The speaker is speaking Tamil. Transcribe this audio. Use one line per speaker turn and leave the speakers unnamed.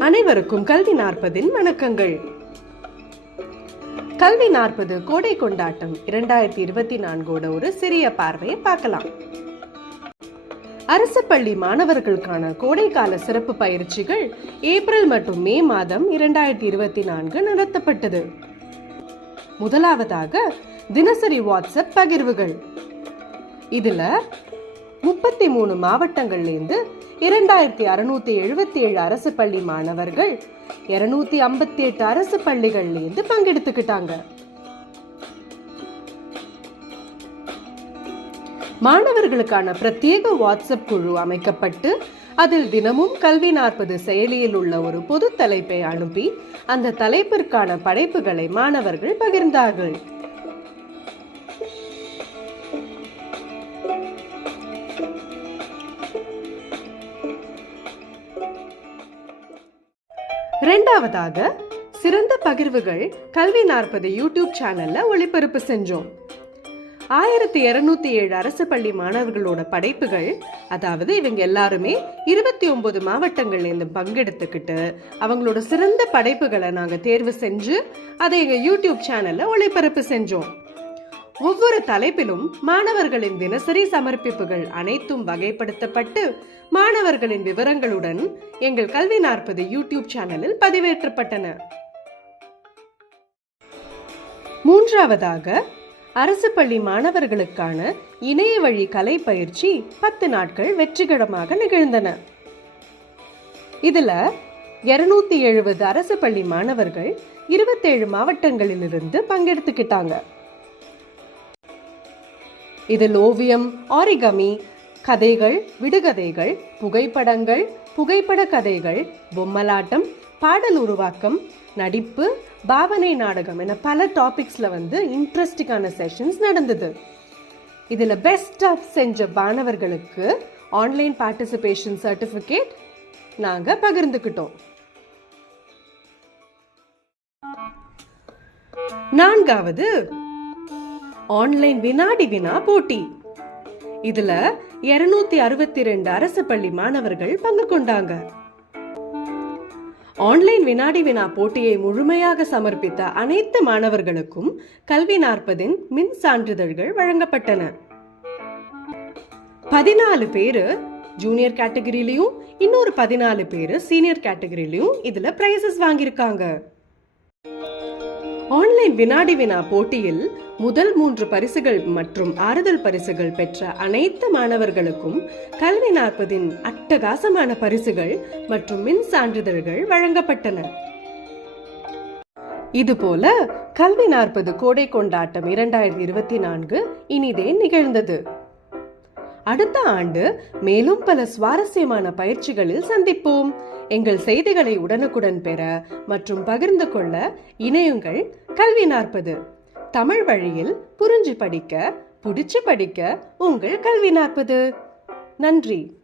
அனைவருக்கும் கல்வி நாற்பதின் வணக்கங்கள். கல்வி நாற்பது கோடை கொண்டாட்டம் இரண்டாயிரத்தி இருபத்தி நான்கோட ஒரு சிறிய பார்வையை பார்க்கலாம். அரசு பள்ளி மாணவர்களுக்கான கோடைக்கால சிறப்பு பயிற்சிகள் ஏப்ரல் மற்றும் மே மாதம் இரண்டாயிரத்தி இருபத்தி நான்கு நடத்தப்பட்டது. முதலாவதாக தினசரி வாட்ஸ்அப் பகிர்வுகள். இதுல முப்பத்தி மூணு மாவட்டங்கள்லேருந்து இரண்டாயிரத்தி அறுநூத்தி எழுபத்தி ஏழு அரசு பள்ளி மாணவர்கள் இருநூத்தி ஐம்பத்தி எட்டு அரசு பள்ளிகள்லேருந்து பங்கெடுத்துக்கிட்டாங்க. மாணவர்களுக்கான பிரத்யேக வாட்ஸ்அப் குழு அமைக்கப்பட்டு அதில் தினமும் கல்வி நாற்பது செயலியில் உள்ள ஒரு பொது தலைப்பை அனுப்பி அந்த தலைப்பிற்கான படைப்புகளை மாணவர்கள் பகிர்ந்தார்கள். ரெண்டாவதாக சிறந்த பகிர்வுகள் கல்வி நாற்பது யூடியூப் சேனல்ல ஒளிபரப்பு செஞ்சோம். ஆயிரத்தி இருநூத்தி ஏழு அரசு பள்ளி மாணவர்களோட படைப்புகள் அதாவது இவங்க எல்லாருமே இருபத்தி ஒன்பது மாவட்டங்கள்ல இருந்து பங்கெடுத்துக்கிட்டு அவங்களோட சிறந்த படைப்புகளை நாங்கள் தேர்வு செஞ்சு அதை எங்கள் யூடியூப் சேனல்ல ஒளிபரப்பு செஞ்சோம். ஒவ்வொரு தலைப்பிலும் மாணவர்களின் தினசரி சமர்ப்பிப்புகள் அனைத்தும் வகைப்படுத்தப்பட்டு மாணவர்களின் விவரங்களுடன் எங்கள் கல்வி நாற்பது யூடியூப் சேனலில் பதிவேற்றப்பட்டன. மூன்றாவதாக அரசு பள்ளி மாணவர்களுக்கான இணைய வழி கலை பயிற்சி பத்து நாட்கள் வெற்றிகரமாக நிகழ்ந்தன. இதுல இருநூத்தி எழுபது அரசு பள்ளி மாணவர்கள் இருபத்தேழு மாவட்டங்களிலிருந்து பங்கெடுத்துக்கிட்டாங்க. இதில் ஓவியம் ஆரிகமி கதைகள் விடுகதைகள் புகைப்படங்கள் புகைப்பட கதைகள் பொம்மலாட்டம் பாடல் உருவாக்கம் நடிப்பு பாவனை நாடகம் என பல டாபிக்ஸில் வந்து இன்ட்ரெஸ்டிங்கான செஷன்ஸ் நடந்தது. இதில் பெஸ்ட் ஆஃப் செஞ்ச மாணவர்களுக்கு ஆன்லைன் பார்ட்டிசிபேஷன் சர்டிஃபிகேட் நாங்கள் பகிர்ந்துக்கிட்டோம். நான்காவது ஆன்லைன் வினாடி வினா போட்டி. இதுல இருநூத்தி அறுபத்தி ரெண்டு அரசு பள்ளி மாணவர்கள் பங்கு கொண்டாங்க. ஆன்லைன் வினாடி வினா போட்டியை முழுமையாக சமர்ப்பித்த அனைத்து மாணவர்களுக்கும் கல்வி நாற்பதின் மின் சான்றிதழ்கள் வழங்கப்பட்டன. பதினாலு பேரு ஜூனியர் கேட்டகரியிலையும் இன்னொரு பதினாலு பேரு சீனியர் கேட்டகரியிலையும் இதுல பிரைசஸ் வாங்கியிருக்காங்க. ஆன்லைன் வினாடி வினா போட்டியில் முதல் மூன்று பரிசுகள் மற்றும் ஆறுதல் பரிசுகள் பெற்ற அனைத்து மாணவர்களுக்கும் கல்வி நாற்பதின் அட்டகாசமான பரிசுகள் மற்றும் மின் சான்றிதழ்கள் வழங்கப்பட்டன. இதுபோல கல்வி நாற்பது கோடை கொண்டாட்டம் இரண்டாயிரத்தி இருபத்தி நான்கு இனிதே நிகழ்ந்தது. அடுத்த ஆண்டு மேலும் பல சுவாரஸ்யமான பயிற்சிகளில் சந்திப்போம். எங்கள் செய்திகளை உடனுக்குடன் பெற மற்றும் பகிர்ந்து கொள்ள இணையுங்கள் கல்வி நாற்பது. தமிழ் வழியில் புரிஞ்சு படிக்க புடிச்சு படிக்க உங்கள் கல்வி நாற்பது. நன்றி.